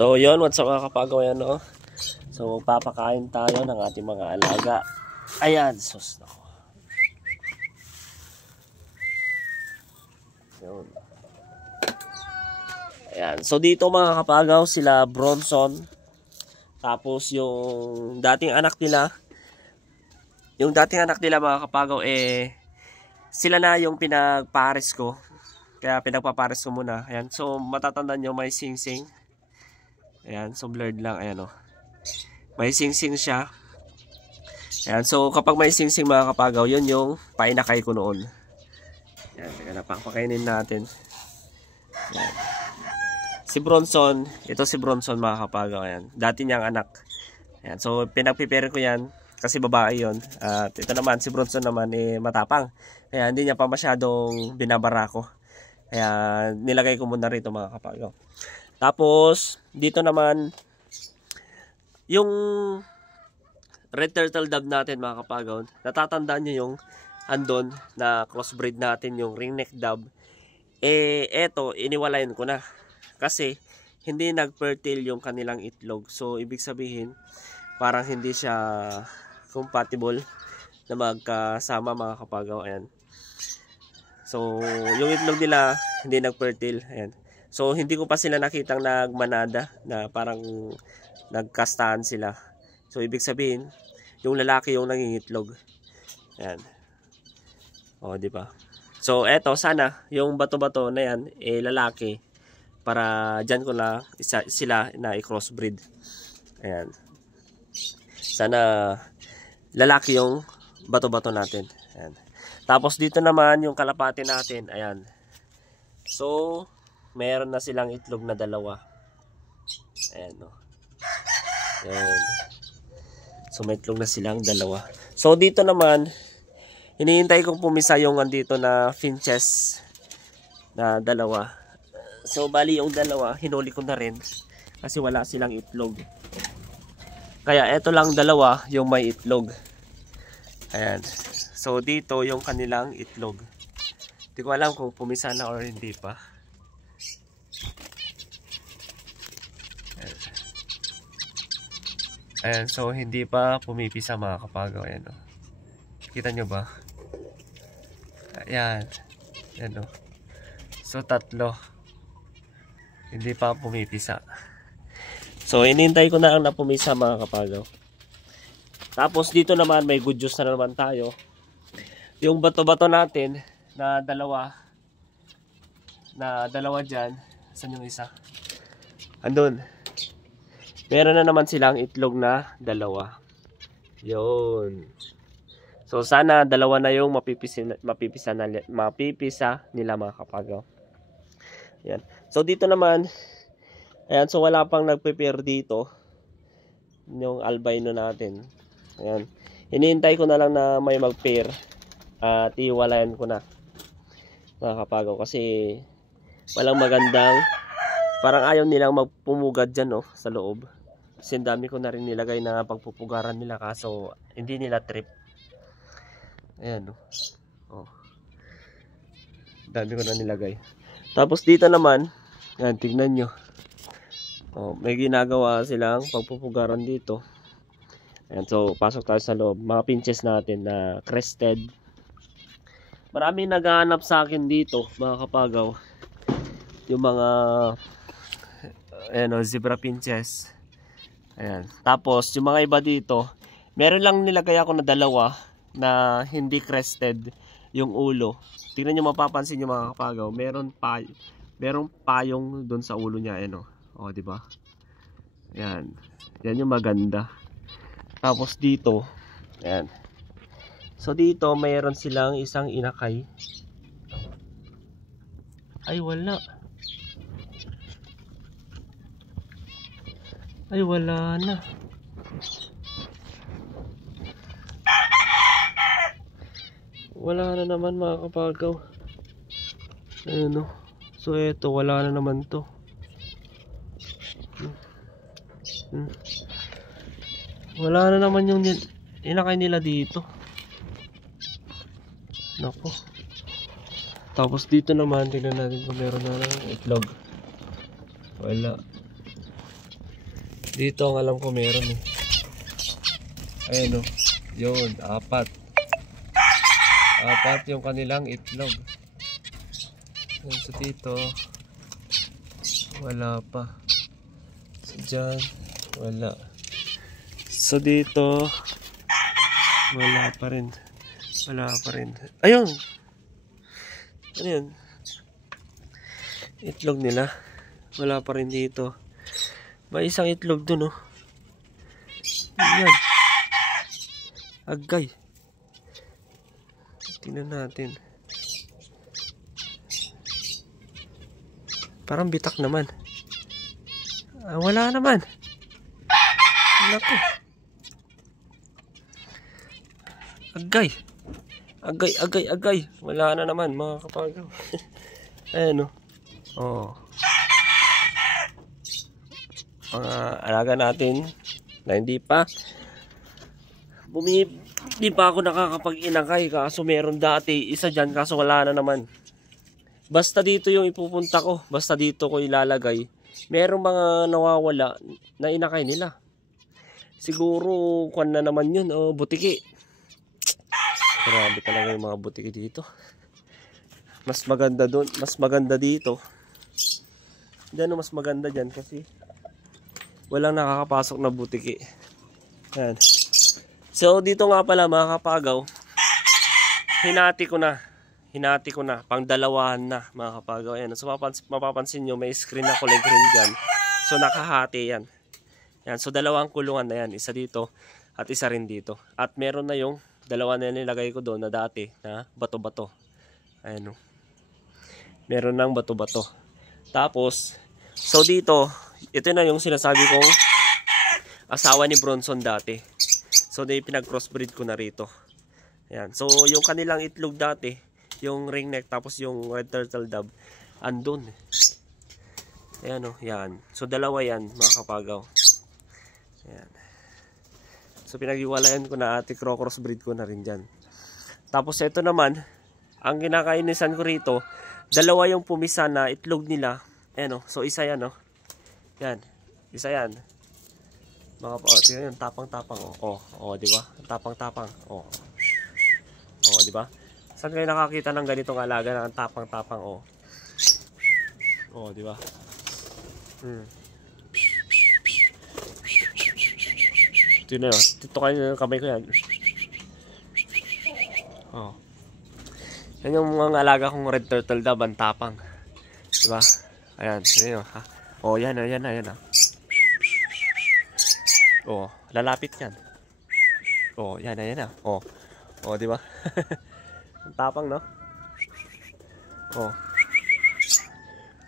So yun, what's up mga kapagaw, yan no? So papakain tayo ng ating mga alaga. Ayan, sus nako. Yun. Ayan, so dito mga kapagaw, sila Bronson. Tapos yung dating anak nila mga kapagaw, sila na yung pinagpares ko. Kaya pinagpapares ko muna. Ayan, so matatandaan nyo may sing-sing. Ayan, so blurred lang. Ayan o. May sing-sing siya. Ayan, so kapag may sing-sing mga kapagaw, yun yung painakay ko noon. Ayan, teka na, pakakainin natin. Ayan. Si Bronson, ito si Bronson mga kapagaw. Ayan, dati niyang anak. Ayan, so pinagpipere ko yan kasi babae yun. At ito naman, si Bronson naman matapang. Kaya hindi niya pa masyadong binabara ko. Kaya nilagay ko muna rito mga kapagaw. Tapos dito naman yung red turtle dove natin mga kapagaw. Natatandaan nyo yung andon na crossbreed natin, yung ringneck dove. Eto iniwalayan ko na kasi hindi nagfertile yung kanilang itlog. So ibig sabihin parang hindi siya compatible na magkasama mga kapagaw. Ayan. So yung itlog nila hindi nagfertile. Ayan. So hindi ko pa sila nakitang nagmanada na parang nagkastahan sila. So ibig sabihin yung lalaki yung nangingitlog. Ayan. O di ba? So eto sana yung bato-bato na yan lalaki para diyan ko na sila na i-crossbreed. Ayan. Sana lalaki yung bato-bato natin. Ayan. Tapos dito naman yung kalapati natin. Ayan. So meron na silang itlog na dalawa. Ayan o. Ayan. So may itlog na silang dalawa. So dito naman, hinihintay kong pumisa yung andito na finches na dalawa. So bali yung dalawa, hinuli ko na rin kasi wala silang itlog. Kaya eto lang dalawa yung may itlog. Ayan. So dito yung kanilang itlog. Hindi ko alam kung pumisa na or hindi pa. Ayan, so hindi pa pumipisa mga kapagaw. Ayan o. Kita nyo ba? Ayan. Ayan o. So tatlo. Hindi pa pumipisa. So inintay ko na ang napumisa mga kapagaw. Tapos dito naman may good news na naman tayo. Yung bato-bato natin na dalawa dyan. Saan yung isa? Andun. Meron na naman silang itlog na dalawa. Yun. So sana dalawa na yung mapipisa nila mga kapagaw. Yan. So dito naman, ayan, so wala pang nagpe-pair dito. Yung albino natin. Ayan. Hinihintay ko na lang na may mag-pair at iwalayan ko na mga kapagaw kasi walang magandang, parang ayaw nilang magpumugad dyan sa loob. Kasi dami ko na rin nilagay na pagpupugaran nila kaso hindi nila trip. Ayan oh. Dami ko na nilagay. Tapos dito naman, ayan, tignan nyo. May ginagawa silang pagpupugaran dito. Ayan, so pasok tayo sa loob. Mga pinches natin na crested. Maraming naghahanap sa akin dito mga kapagaw. Yung mga zebra pinches. Ayan. Tapos yung mga iba dito, meron lang nilagay ako na dalawa na hindi crested yung ulo. Tingnan nyo, mapapansin nyo mga kapagaw, merong payong doon sa ulo niya. Ayan o, di ba? Ayan. Yan yung maganda. Tapos dito, ayan. So dito mayroon silang isang inakay. Ay wala. Ay wala na. Wala na naman mga kapagaw. Ayun o. So eto, wala na naman to. Wala na naman yung inakay nila dito. Nako. Tapos dito naman, tingnan natin kung meron na ng itlog. Wala. Dito ang alam ko meron eh. Ayun o. Yun, 4. 4 yung kanilang itlog. So dito, wala pa. So dyan, wala. So dito, wala pa rin. Wala pa rin. Ayun! Ano yun? Itlog nila. Wala pa rin dito. May isang itlog dun, oh. Yan. Agay. Tingnan natin. Parang bitak naman. Wala naman. Naku. Agay. Agay. Wala na naman, mga kapagaw. Ayan, oh. Oh. Mga alaga natin na hindi pa ako nakakapag-inakay, kaso meron dati isa dyan, kaso wala na naman. Basta dito yung ipupunta ko, basta dito ko ilalagay. Merong mga nawawala na inakay nila. Siguro kuwan na naman yun, o butiki. Grabe talaga yung mga butiki dito. Mas maganda doon, mas maganda dito. Diyan mas maganda dyan kasi walang nakakapasok na butiki. Ayan. So dito nga pala mga kapagaw, hinati ko na, pang-dalawahan na mga kapagaw. Ayan. So mapapansin nyo may screen na kulay green dyan. So nakahati yan. Ayan. So dalawang kulungan na yan, isa dito at isa rin dito. At meron na yung dalawa na nilagay ko doon na dati na bato-bato. Ayan o. Meron ng bato-bato. Tapos, so dito, ito na yung sinasabi kong asawa ni Bronson dati. So, pinag-crossbreed ko na rito. Ayan. So, yung kanilang itlog dati, yung ringneck, tapos yung red turtle dove, andun. Ayan o, yan. So, dalawa yan, mga kapagaw. Ayan. So, pinag-iwalayan ko na at crossbreed ko na rin dyan. Tapos, ito naman, ang kinakainisan ko rito, dalawa yung pumisa na itlog nila. Ayan o, so isa yan o. Yan, isa yan. Mga tingnan yun, tapang-tapang o, di ba? Tapang-tapang, o, di ba? Saan kayo nakakita ng ganitong alaga ng tapang-tapang, o, di ba? Tingnan nyo, dito kayo ng kamay ko yan. Yan yung mga alaga kong red turtle dove, ang tapang. Di ba? Ayan, yun, ha? Yan. Lalapit yan. Yan. Di ba? Ang tapang, no?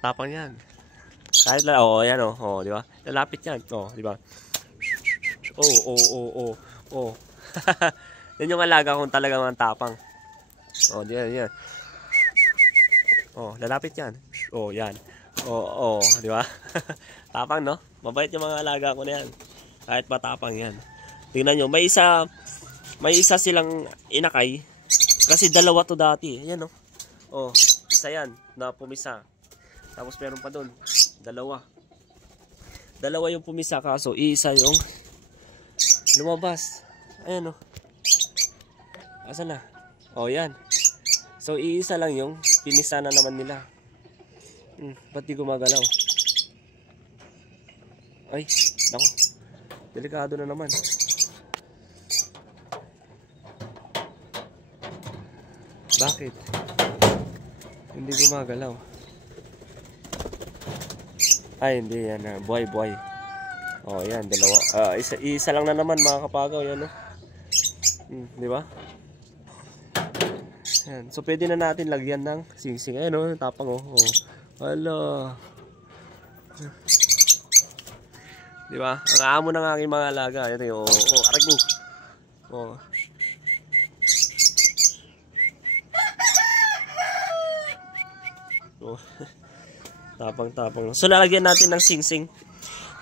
Tapang yan. Kahit yan, di ba? Lalapit yan, di ba? Yan yung alaga kong talagang ang tapang. Yan. Lalapit yan. Yan. Di ba? Tapang, no? Mabait yung mga alaga ko na yan. Kahit matapang yan. Tingnan nyo, may isa silang inakay. Kasi dalawa to dati. Ayan, no? Isa yan na pumisa. Tapos meron pa dun. Dalawa yung pumisa, kaso isa yung lumabas. Ayan, no? Asan na? Yan. So, iisa lang yung pinisa na naman nila. Ba't di gumagalaw? Ay, nako. Delikado na naman. Bakit? Hindi gumagalaw. Ay, hindi yan. Buhay. Yan, dalawa. Isa lang na naman mga kapagaw. Yan, no? Di ba? Yan. So, pwede na natin lagyan ng singsing. Ayan, no? Tapang, Hala. Di ba? Ang amo ng aking mga alaga. Ito yung, aray mo. Tapang. So, lalagyan natin ng singsing.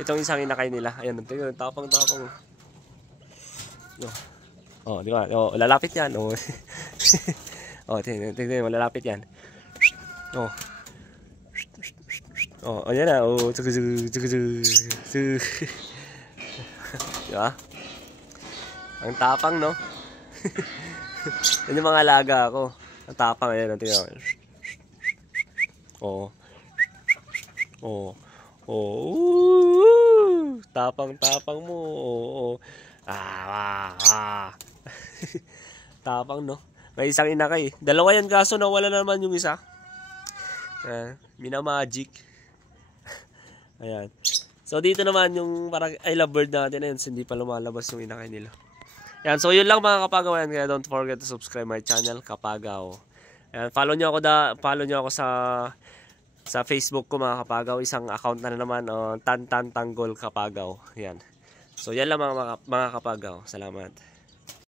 Itong isang inakay nila. Ayan, tingnan, tapang. Di ba? Lalapit yan. Tingnan, lalapit yan. Ayan na. Di ba? Ang tapang, no? Yan yung mga alaga ako. Ang tapang, ayan. Tingnan mo. Oo. Oo. Oo. Tapang-tapang mo. Oo. Tapang, no? May isang inakay. Dalawa yan kaso nawala naman yung isa. Minamagic. Ayan. So dito naman yung parang I love bird natin. Ayan, hindi pa lumalabas yung inakay nila. Ayan, so yun lang mga kapagaw. Ayan, kaya don't forget to subscribe my channel, Kapagaw. Ayan, follow nyo ako sa Facebook ko mga kapagaw. Isang account na naman, Tantan Tanggol Kapagaw. Ayan. So yan lang mga kapagaw. Salamat.